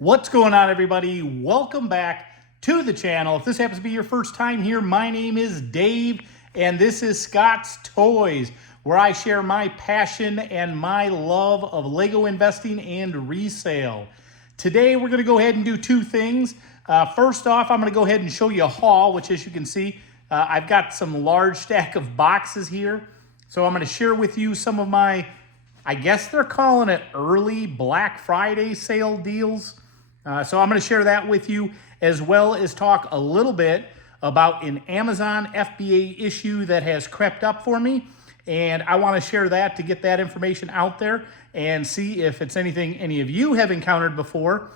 What's going on, everybody? Welcome back to the channel. If this happens to be your first time here, my name is Dave, and this is Scott's Toys, where I share my passion and my love of Lego investing and resale. Today, we're going to go ahead and do two things. First off, I'm going to go ahead and show you a haul, which, as you can see, I've got some large stack of boxes here. So I'm going to share with you some of my, I guess they're calling it early Black Friday sale deals. So I'm going to share that with you, as well as talk a little bit about an Amazon FBA issue that has crept up for me. And I want to share that to get that information out there and see if it's anything any of you have encountered before,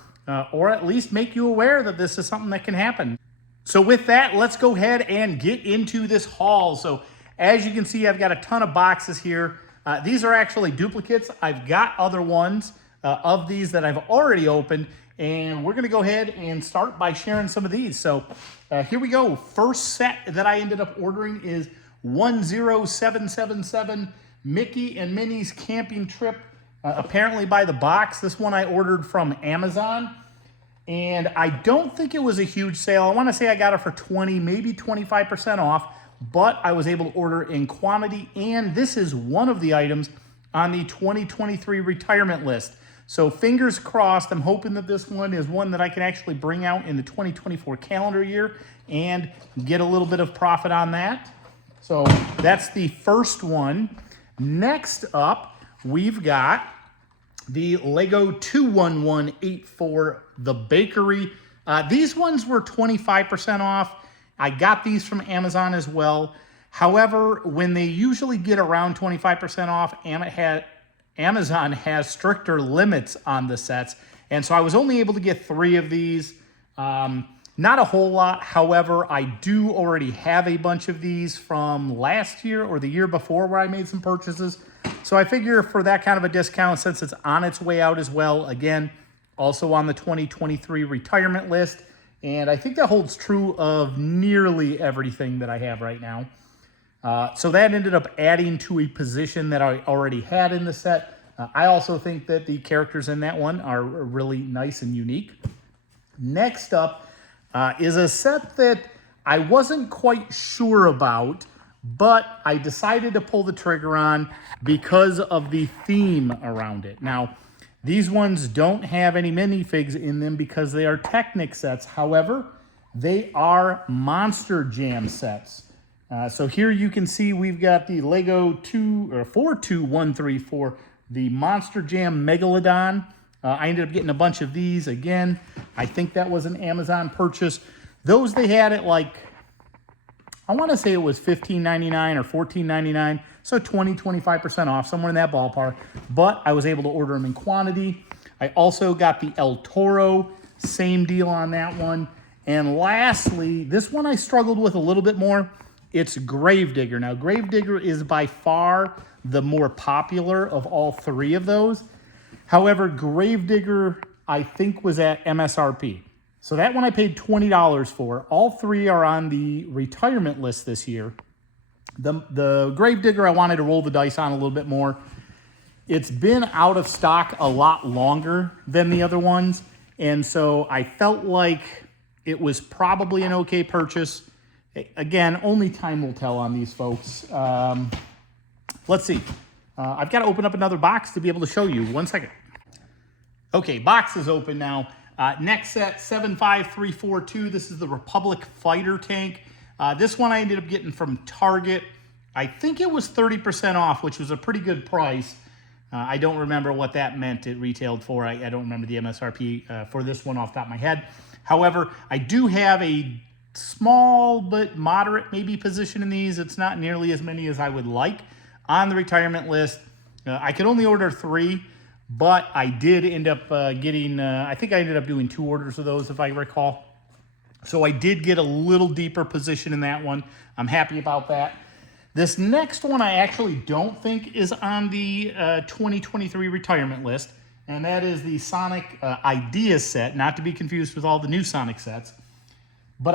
or at least make you aware that this is something that can happen. So with that, let's go ahead and get into this haul. So as you can see, I've got a ton of boxes here. These are actually duplicates. I've got other ones of these that I've already opened, and we're gonna go ahead and start by sharing some of these. So here we go. First set that I ended up ordering is 10777 Mickey and Minnie's Camping Trip, apparently by the box. This one I ordered from Amazon, and I don't think it was a huge sale. I wanna say I got it for 20, maybe 25% off, but I was able to order in quantity, and this is one of the items on the 2023 retirement list. So fingers crossed, I'm hoping that this one is one that I can actually bring out in the 2024 calendar year and get a little bit of profit on that. So that's the first one. Next up, we've got the Lego 21184, the bakery. These ones were 25% off. I got these from Amazon as well. However, when they usually get around 25% off, Amazon has stricter limits on the sets. And so I was only able to get 3 of these. Not a whole lot. However, I do already have a bunch of these from last year or the year before where I made some purchases. So I figure for that kind of a discount, since it's on its way out as well, again, also on the 2023 retirement list. And I think that holds true of nearly everything that I have right now. So that ended up adding to a position that I already had in the set. I also think that the characters in that one are really nice and unique. Next up is a set that I wasn't quite sure about, but I decided to pull the trigger on because of the theme around it. Now, these ones don't have any minifigs in them because they are Technic sets. However, they are Monster Jam sets. So here you can see we've got the Lego 42134, the Monster Jam Megalodon. I ended up getting a bunch of these. Again, I think that was an Amazon purchase. Those they had at, like, I want to say it was $15.99 or $14.99, so 25% off, somewhere in that ballpark. But I was able to order them in quantity. I also got the El Toro, same deal on that one. And lastly, this one I struggled with a little bit more. It's Gravedigger. Now, Gravedigger is by far the more popular of all 3 of those. However, Gravedigger, I think, was at MSRP. So that one I paid $20 for. All 3 are on the retirement list this year. The Gravedigger I wanted to roll the dice on a little bit more. It's been out of stock a lot longer than the other ones, and so I felt like it was probably an okay purchase. Again, only time will tell on these folks. Let's see. I've got to open up another box to be able to show you. One second. Okay, box is open now. Next set, 75342. This is the Republic Fighter Tank. This one I ended up getting from Target. I think it was 30% off, which was a pretty good price. I don't remember what that meant it retailed for. I don't remember the MSRP for this one off the top of my head. However, I do have a small but moderate maybe position in these. It's not nearly as many as I would like on the retirement list. I could only order 3, but I did end up getting, I think I ended up doing 2 orders of those if I recall. So I did get a little deeper position in that one. I'm happy about that. This next one I actually don't think is on the 2023 retirement list, and that is the Sonic Ideas set, not to be confused with all the new Sonic sets. But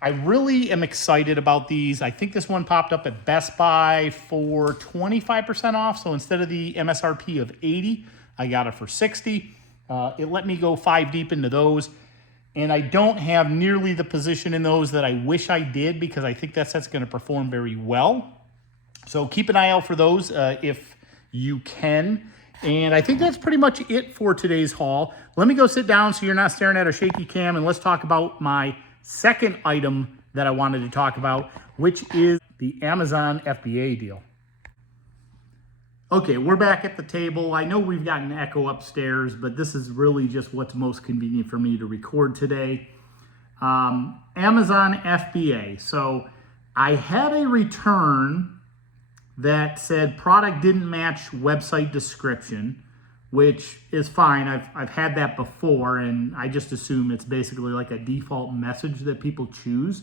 I really am excited about these. I think this one popped up at Best Buy for 25% off. So instead of the MSRP of $80, I got it for $60. It let me go 5 deep into those. And I don't have nearly the position in those that I wish I did, because I think that set's going to perform very well. So keep an eye out for those if you can. And I think that's pretty much it for today's haul. Let me go sit down so you're not staring at a shaky cam, and let's talk about my second item that I wanted to talk about, which is the Amazon FBA deal. Okay, we're back at the table. I know we've got an echo upstairs, but this is really just what's most convenient for me to record today. Amazon FBA. So I had a return that said product didn't match website description, which is fine. I've had that before, and I just assume it's basically like a default message that people choose.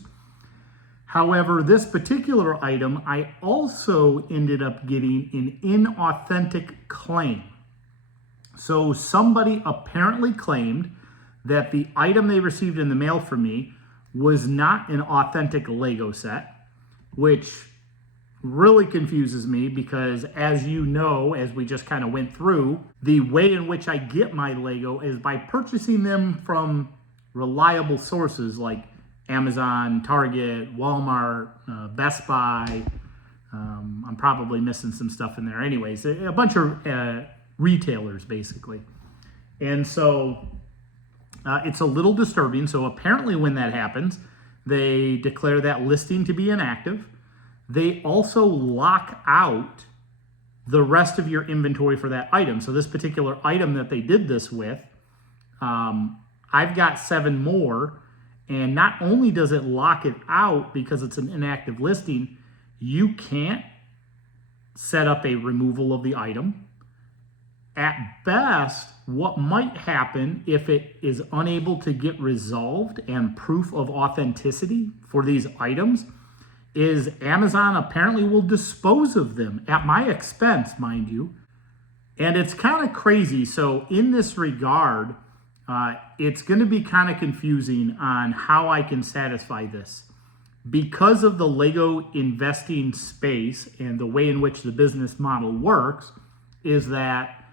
However, this particular item, I also ended up getting an inauthentic claim. So somebody apparently claimed that the item they received in the mail from me was not an authentic Lego set, which really confuses me because, as you know, as we just kind of went through, the way in which I get my Lego is by purchasing them from reliable sources like Amazon, Target, Walmart, Best Buy. I'm probably missing some stuff in there. Anyways, a bunch of retailers, basically. And so it's a little disturbing. So apparently when that happens, they declare that listing to be inactive. They also lock out the rest of your inventory for that item. So this particular item that they did this with, I've got 7 more. And not only does it lock it out because it's an inactive listing, you can't set up a removal of the item. At best, what might happen if it is unable to get resolved and proof of authenticity for these items is Amazon apparently will dispose of them at my expense, mind you. And it's kind of crazy. So in this regard, it's going to be kind of confusing on how I can satisfy this. Because of the Lego investing space and the way in which the business model works is that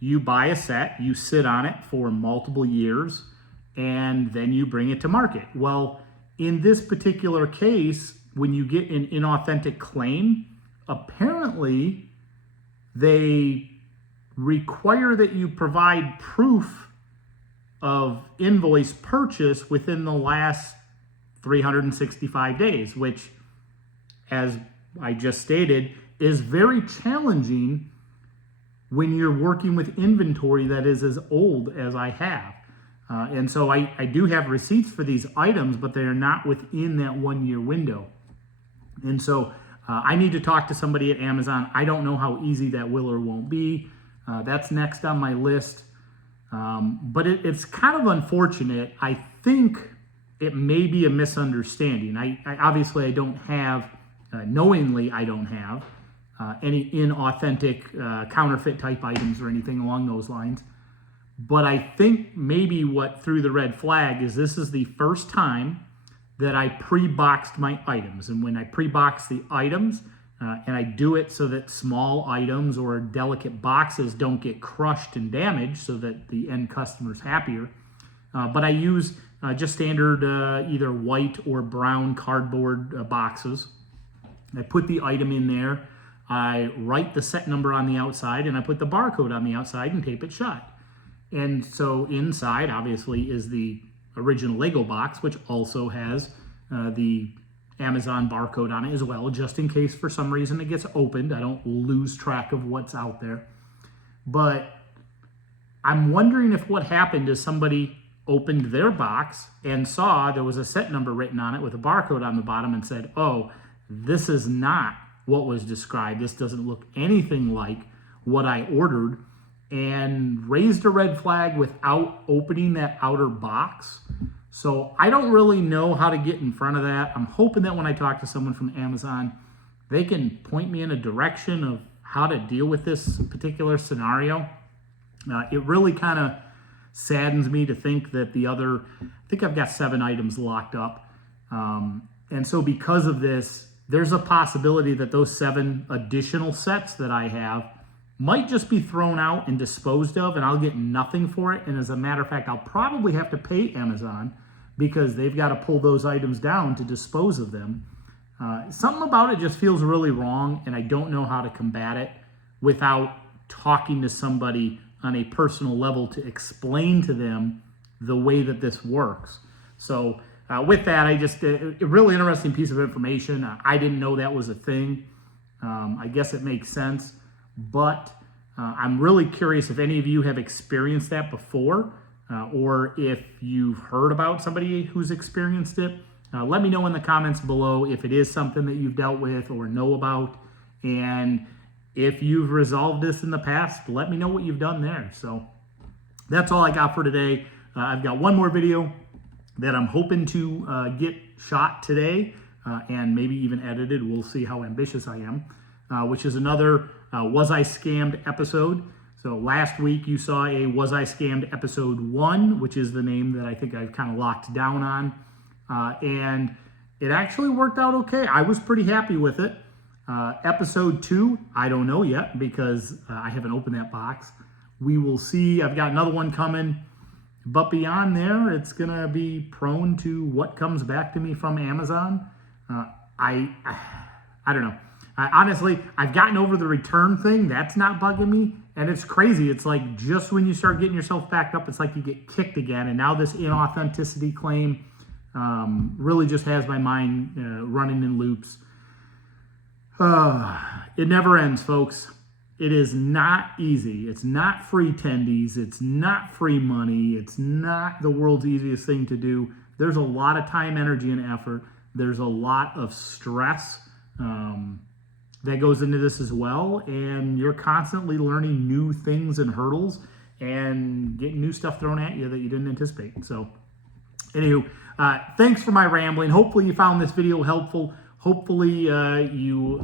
you buy a set, you sit on it for multiple years, and then you bring it to market. Well, in this particular case, when you get an inauthentic claim, apparently they require that you provide proof of invoice purchase within the last 365 days, which, as I just stated, is very challenging when you're working with inventory that is as old as I have. And so I do have receipts for these items, but they are not within that 1-year window. And so I need to talk to somebody at Amazon. I don't know how easy that will or won't be. That's next on my list. But it's kind of unfortunate. I think it may be a misunderstanding. I obviously I don't have, knowingly I don't have any inauthentic counterfeit type items or anything along those lines. But I think maybe what threw the red flag is this is the first time that I pre-boxed my items. And when I pre-box the items, and I do it so that small items or delicate boxes don't get crushed and damaged so that the end customer's happier. But I use just standard either white or brown cardboard boxes. I put the item in there. I write the set number on the outside, and I put the barcode on the outside and tape it shut. And so inside, obviously, is the original Lego box, which also has the Amazon barcode on it as well, just in case for some reason it gets opened. I don't lose track of what's out there. But I'm wondering if what happened is somebody opened their box and saw there was a set number written on it with a barcode on the bottom and said, oh, this is not what was described. This doesn't look anything like what I ordered, and raised a red flag without opening that outer box. So I don't really know how to get in front of that. I'm hoping that when I talk to someone from Amazon, they can point me in a direction of how to deal with this particular scenario. It really kind of saddens me to think that I think I've got 7 items locked up. And so because of this, there's a possibility that those 7 additional sets that I have might just be thrown out and disposed of, and I'll get nothing for it. And as a matter of fact, I'll probably have to pay Amazon because they've got to pull those items down to dispose of them. Something about it just feels really wrong, and I don't know how to combat it without talking to somebody on a personal level to explain to them the way that this works. So with that, a really interesting piece of information. I didn't know that was a thing. I guess it makes sense, but I'm really curious if any of you have experienced that before, or if you've heard about somebody who's experienced it. Let me know in the comments below if it is something that you've dealt with or know about, and if you've resolved this in the past, let me know what you've done there. So that's all I got for today. I've got one more video that I'm hoping to get shot today and maybe even edited. We'll see how ambitious I am, which is another Was I Scammed episode. So last week you saw a Was I Scammed episode 1, which is the name that I think I've kind of locked down on. And it actually worked out okay. I was pretty happy with it. Episode 2, I don't know yet because I haven't opened that box. We will see. I've got another one coming. But beyond there, it's going to be prone to what comes back to me from Amazon. I don't know. Honestly, I've gotten over the return thing. That's not bugging me. And it's crazy. It's like just when you start getting yourself backed up, it's like you get kicked again. And now this inauthenticity claim really just has my mind running in loops. It never ends, folks. It is not easy. It's not free tendies. It's not free money. It's not the world's easiest thing to do. There's a lot of time, energy, and effort. There's a lot of stress that goes into this as well. And you're constantly learning new things and hurdles and getting new stuff thrown at you that you didn't anticipate. So, anywho, thanks for my rambling. Hopefully you found this video helpful. Hopefully you,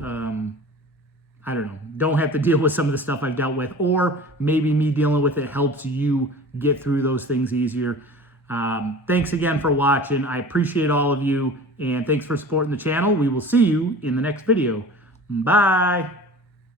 I don't know, don't have to deal with some of the stuff I've dealt with, or maybe me dealing with it helps you get through those things easier. Thanks again for watching. I appreciate all of you, and thanks for supporting the channel. We will see you in the next video. Bye.